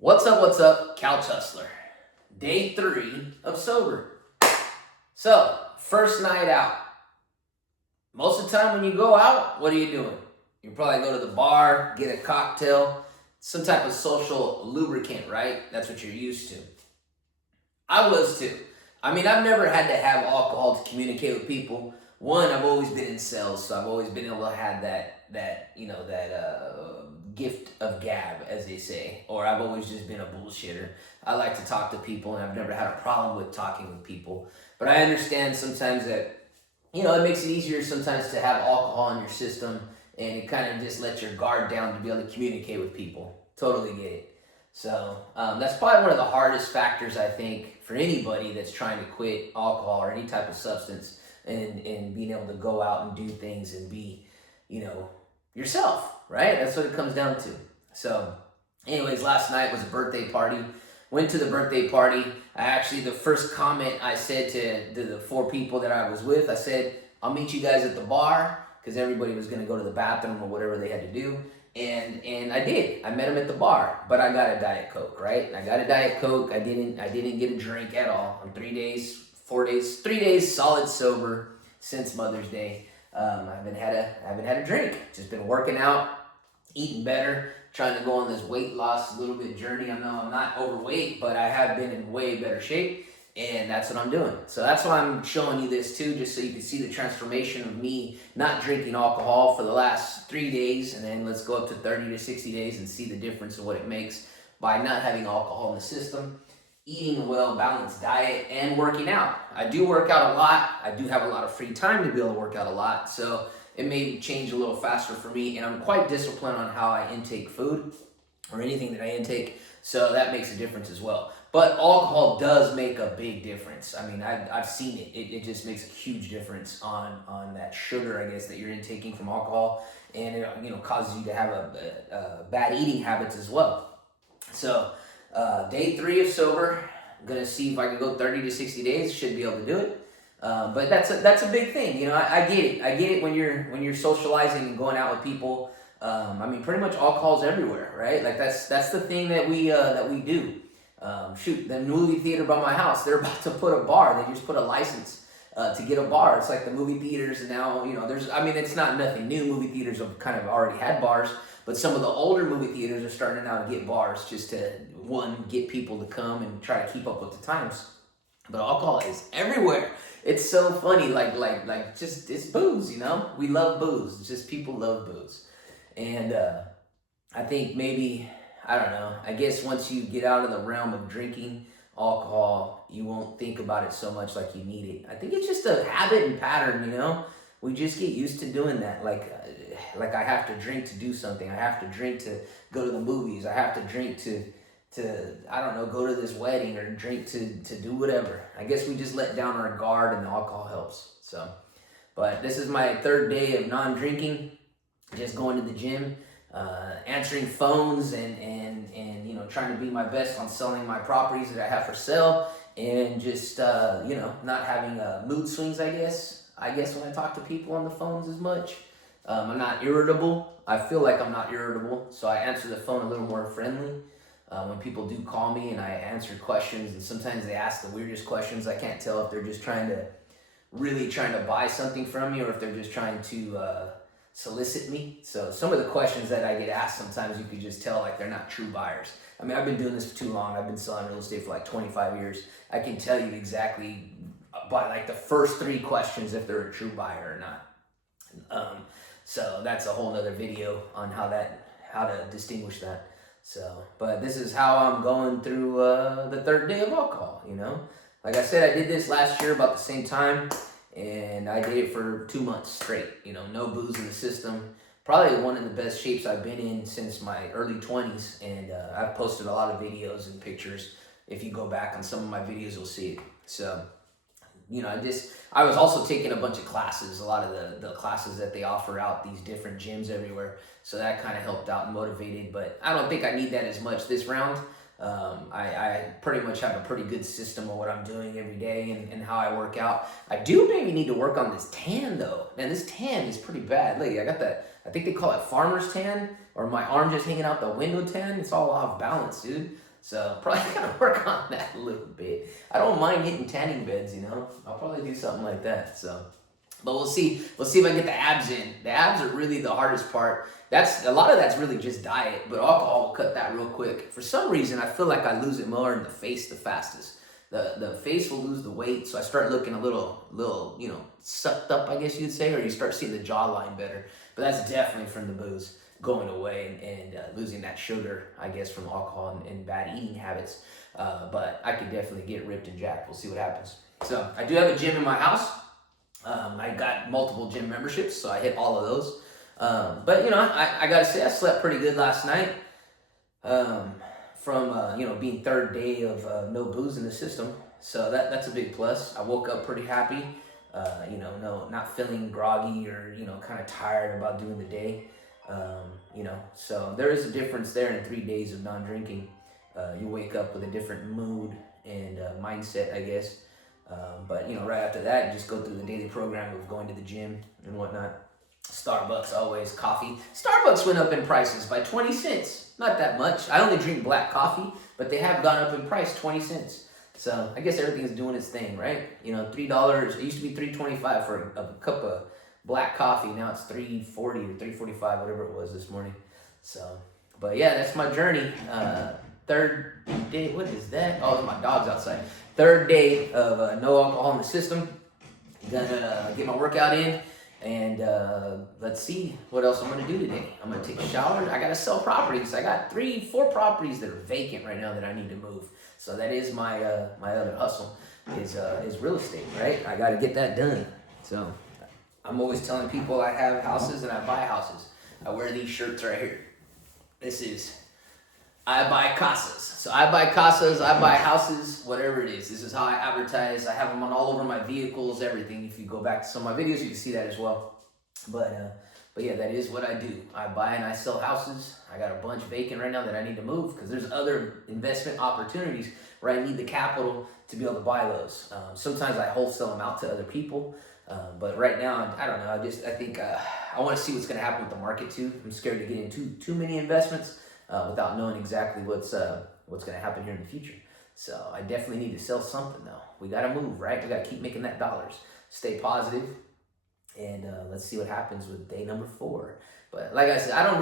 What's up, Couch Hustler? Day 3 of sober. So, first night out. Most of the time when you go out, what are you doing? You probably go to the bar, get a cocktail, some type of social lubricant, right? That's what you're used to. I was too. I've never had to have alcohol to communicate with people. One, I've always been in sales, so I've always been able to have that gift of gab, as they say. Or I've always just been a bullshitter. I like to talk to people, and I've never had a problem with talking with people. But I understand sometimes that it makes it easier sometimes to have alcohol in your system, and it kind of just lets your guard down to be able to communicate with people. Totally get it. So that's probably one of the hardest factors, I think, for anybody that's trying to quit alcohol or any type of substance, and being able to go out and do things and be, yourself, right? That's what it comes down to. So anyways, last night was a birthday party. Went to the birthday party. The first comment I said to the 4 people that I was with, I said, I'll meet you guys at the bar, because everybody was going to go to the bathroom or whatever they had to do. And I did. I met them at the bar, but I got a Diet Coke, right? I got a Diet Coke. I didn't get a drink at all. I'm 3 days solid sober since Mother's Day. I haven't had a drink. Just been working out, eating better, trying to go on this weight loss little bit journey. I know I'm not overweight, but I have been in way better shape, and that's what I'm doing. So that's why I'm showing you this too, just so you can see the transformation of me not drinking alcohol for the last 3 days, and then let's go up to 30 to 60 days and see the difference of what it makes by not having alcohol in the system, eating a well-balanced diet, and working out. I do work out a lot. I do have a lot of free time to be able to work out a lot, so it may change a little faster for me, and I'm quite disciplined on how I intake food or anything that I intake, so that makes a difference as well. But alcohol does make a big difference. I've seen it. It just makes a huge difference on that sugar, I guess, that you're intaking from alcohol, and it causes you to have a bad eating habits as well. So day 3 of sober. I'm gonna see if I can go 30 to 60 days. Should be able to do it. But that's a big thing. I get it. I get it when you're socializing and going out with people. Pretty much alcohol's everywhere, right? Like that's the thing that we do. The movie theater by my house, they're about to put a bar. They just put a license to get a bar. It's like the movie theaters, and now it's not nothing new. Movie theaters have kind of already had bars, but some of the older movie theaters are starting now to get bars just to get people to come and try to keep up with the times. But alcohol is everywhere. It's so funny, just it's booze, We love booze. It's just people love booze. And I think maybe, I don't know, I guess once you get out of the realm of drinking alcohol, you won't think about it so much like you need it. I think it's just a habit and pattern, We just get used to doing that. Like I have to drink to do something. I have to drink to go to the movies. I have to drink to I don't know, go to this wedding, or drink to do whatever. I guess we just let down our guard, and the alcohol helps. So, but this is my 3rd day of non-drinking, just going to the gym, answering phones, and trying to be my best on selling my properties that I have for sale, and just not having mood swings, I guess when I talk to people on the phones as much. I'm not irritable. I feel like I'm not irritable, so I answer the phone a little more friendly. When people do call me and I answer questions, and sometimes they ask the weirdest questions, I can't tell if they're just trying to buy something from me, or if they're just trying to solicit me. So some of the questions that I get asked, sometimes you could just tell they're not true buyers. I've been doing this for too long. I've been selling real estate for 25 years. I can tell you exactly by the first 3 questions if they're a true buyer or not. So that's a whole nother video on how to distinguish that. So, but this is how I'm going through the 3rd day of alcohol, Like I said, I did this last year about the same time, and I did it for 2 months straight, no booze in the system. Probably one of the best shapes I've been in since my early 20s, and I've posted a lot of videos and pictures. If you go back on some of my videos, you'll see it. So, I was also taking a bunch of classes, a lot of the classes that they offer out, these different gyms everywhere. So that kind of helped out and motivated, but I don't think I need that as much this round. I pretty much have a pretty good system of what I'm doing every day and how I work out. I do maybe need to work on this tan though. Man, this tan is pretty bad. Look, I got that, I think they call it farmer's tan, or my arm just hanging out the window tan. It's all off balance, dude. So probably gotta work on that a little bit. I don't mind hitting tanning beds, I'll probably do something like that. So, but we'll see. We'll see if I get the abs in. The abs are really the hardest part. That's a lot of that's really just diet, but alcohol will cut that real quick. For some reason, I feel like I lose it more in the face the fastest. The face will lose the weight, so I start looking a little, sucked up, I guess you'd say, or you start seeing the jawline better. But that's definitely from the booze going away and losing that sugar, I guess, from alcohol and bad eating habits. But I could definitely get ripped and jacked. We'll see what happens. So I do have a gym in my house. I got multiple gym memberships, so I hit all of those. But I gotta say I slept pretty good last night. From being third day of no booze in the system, so that's a big plus. I woke up pretty happy. No, not feeling groggy or kind of tired about doing the day. So there is a difference there in 3 days of non-drinking. You wake up with a different mood and mindset, I guess. But right after that, you just go through the daily program of going to the gym and whatnot. Starbucks, always coffee. Starbucks went up in prices by 20 cents. Not that much. I only drink black coffee, but they have gone up in price 20 cents. So I guess everything's doing its thing, right? $3. It used to be $3.25 for a cup of black coffee. Now it's $3.40 or $3.45, whatever it was this morning. So, but yeah, that's my journey. Third day. What is that? Oh, my dog's outside. Third day of no alcohol in the system. Gonna get my workout in. And let's see what else I'm gonna do today. I'm gonna take a shower. I gotta sell properties. I got 3-4 properties that are vacant right now that I need to move. So that is my my other hustle is real estate, right? I gotta get that done. So I'm always telling people I have houses and I buy houses. I wear these shirts right here. This is I buy casas. So I buy casas, I buy houses, whatever it is. This is how I advertise. I have them on all over my vehicles, everything. If you go back to some of my videos, you can see that as well. But yeah, that is what I do. I buy and I sell houses. I got a bunch vacant right now that I need to move because there's other investment opportunities where I need the capital to be able to buy those. Sometimes I wholesale them out to other people. But right now, I don't know. I think I want to see what's going to happen with the market too. I'm scared to get into too many investments without knowing exactly what's going to happen here in the future. So I definitely need to sell something though. We got to move, right? We got to keep making that dollars. Stay positive, and let's see what happens with day number 4. But like I said, I don't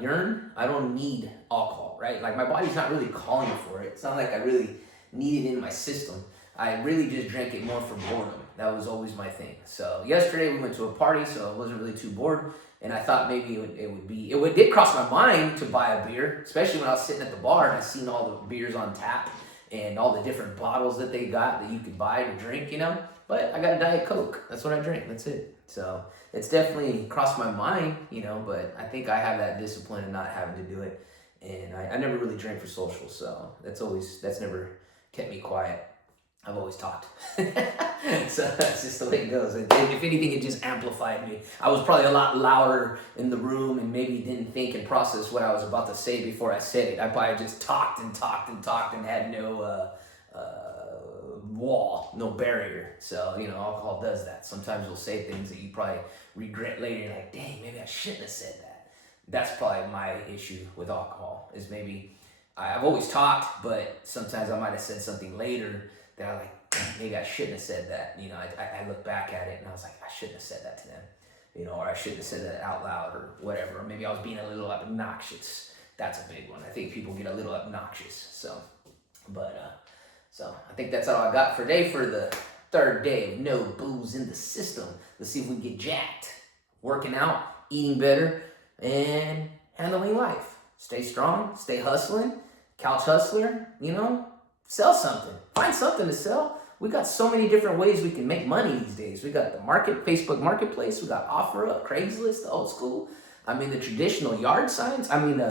yearn. I don't need alcohol, right? Like my body's not really calling for it. It's not like I really need it in my system. I really just drank it more for boredom. That was always my thing. So yesterday we went to a party, so I wasn't really too bored. And I thought maybe it did cross my mind to buy a beer, especially when I was sitting at the bar and I seen all the beers on tap and all the different bottles that they got that you could buy to drink, But I got a Diet Coke. That's what I drink. That's it. So it's definitely crossed my mind, but I think I have that discipline of not having to do it. And I never really drank for social, so that's never kept me quiet. I've always talked. So that's just the way it goes. And if anything, it just amplified me. I was probably a lot louder in the room and maybe didn't think and process what I was about to say before I said it. I probably just talked and had no wall, no barrier. So, alcohol does that. Sometimes you'll say things that you probably regret later. You're like, dang, maybe I shouldn't have said that. That's probably my issue with alcohol is maybe I've always talked, but sometimes I might have said something later that I maybe I shouldn't have said that. I look back at it and I was like, I shouldn't have said that to them, or I shouldn't have said that out loud or whatever. Or maybe I was being a little obnoxious. That's a big one. I think people get a little obnoxious. So I think that's all I got for today for the third day of no booze in the system. Let's see if we can get jacked, working out, eating better, and handling life. Stay strong, stay hustling, couch hustler, sell something. Find something to sell. We got so many different ways we can make money these days. We got the Facebook Marketplace. We got OfferUp, Craigslist, the old school. The traditional yard signs.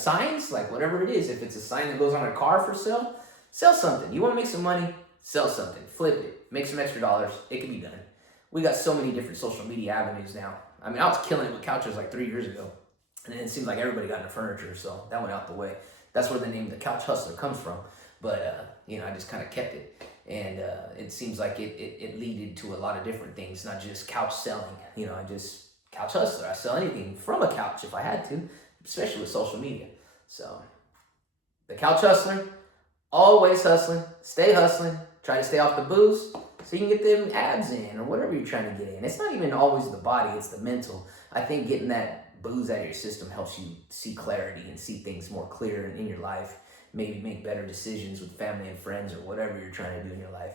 Signs, like whatever it is. If it's a sign that goes on a car for sale, sell something. You want to make some money? Sell something. Flip it. Make some extra dollars. It can be done. We got so many different social media avenues now. I was killing it with couches like 3 years ago. And then it seemed like everybody got into furniture, so that went out the way. That's where the name The Couch Hustler comes from. But, I just kind of kept it. And it seems like it leaded to a lot of different things, not just couch selling. I just couch hustler. I sell anything from a couch if I had to, especially with social media. So The couch hustler, always hustling, stay hustling, try to stay off the booze so you can get them abs in or whatever you're trying to get in. It's not even always the body, it's the mental. I think getting that booze out of your system helps you see clarity and see things more clear in your life. Maybe make better decisions with family and friends or whatever you're trying to do in your life.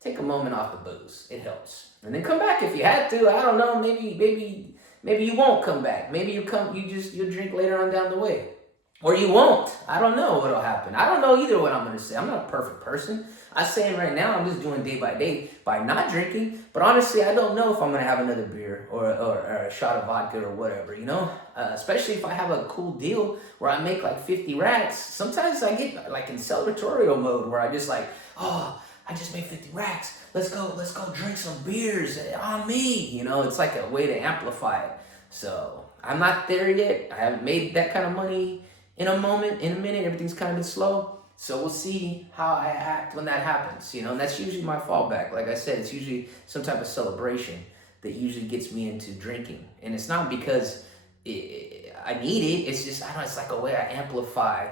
Take a moment off the booze. It helps. And then come back if you had to. I don't know, maybe you won't come back. Maybe you'll drink later on down the way. Or you won't. I don't know what'll happen. I don't know either what I'm gonna say. I'm not a perfect person. I'm saying right now I'm just doing day by day by not drinking. But honestly, I don't know if I'm gonna have another beer or a shot of vodka or whatever, you know? Especially if I have a cool deal where I make like 50 racks. Sometimes I get like in celebratory mode where I just like, oh, I just made 50 racks. Let's go drink some beers on me. You know, it's like a way to amplify it. So I'm not there yet. I haven't made that kind of money in a minute. Everything's kind of been slow. So we'll see how I act when that happens, you know, and that's usually my fallback. Like I said, it's usually some type of celebration that usually gets me into drinking. And it's not because I need it. It's just, I don't know, it's like a way I amplify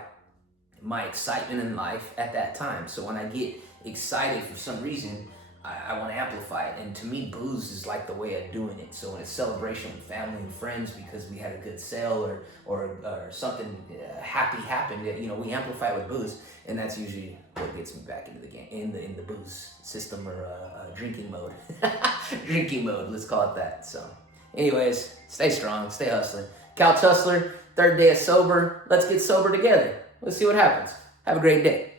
my excitement in life at that time. So when I get excited for some reason, I want to amplify it. And to me, booze is like the way of doing it. So when it's celebration with family and friends because we had a good sale or something happy happened, you know, we amplify it with booze. And that's usually what gets me back into the game, in the booze system or drinking mode. Drinking mode, let's call it that. So anyways, stay strong, stay hustling. Couch hustler, third day of sober. Let's get sober together. Let's see what happens. Have a great day.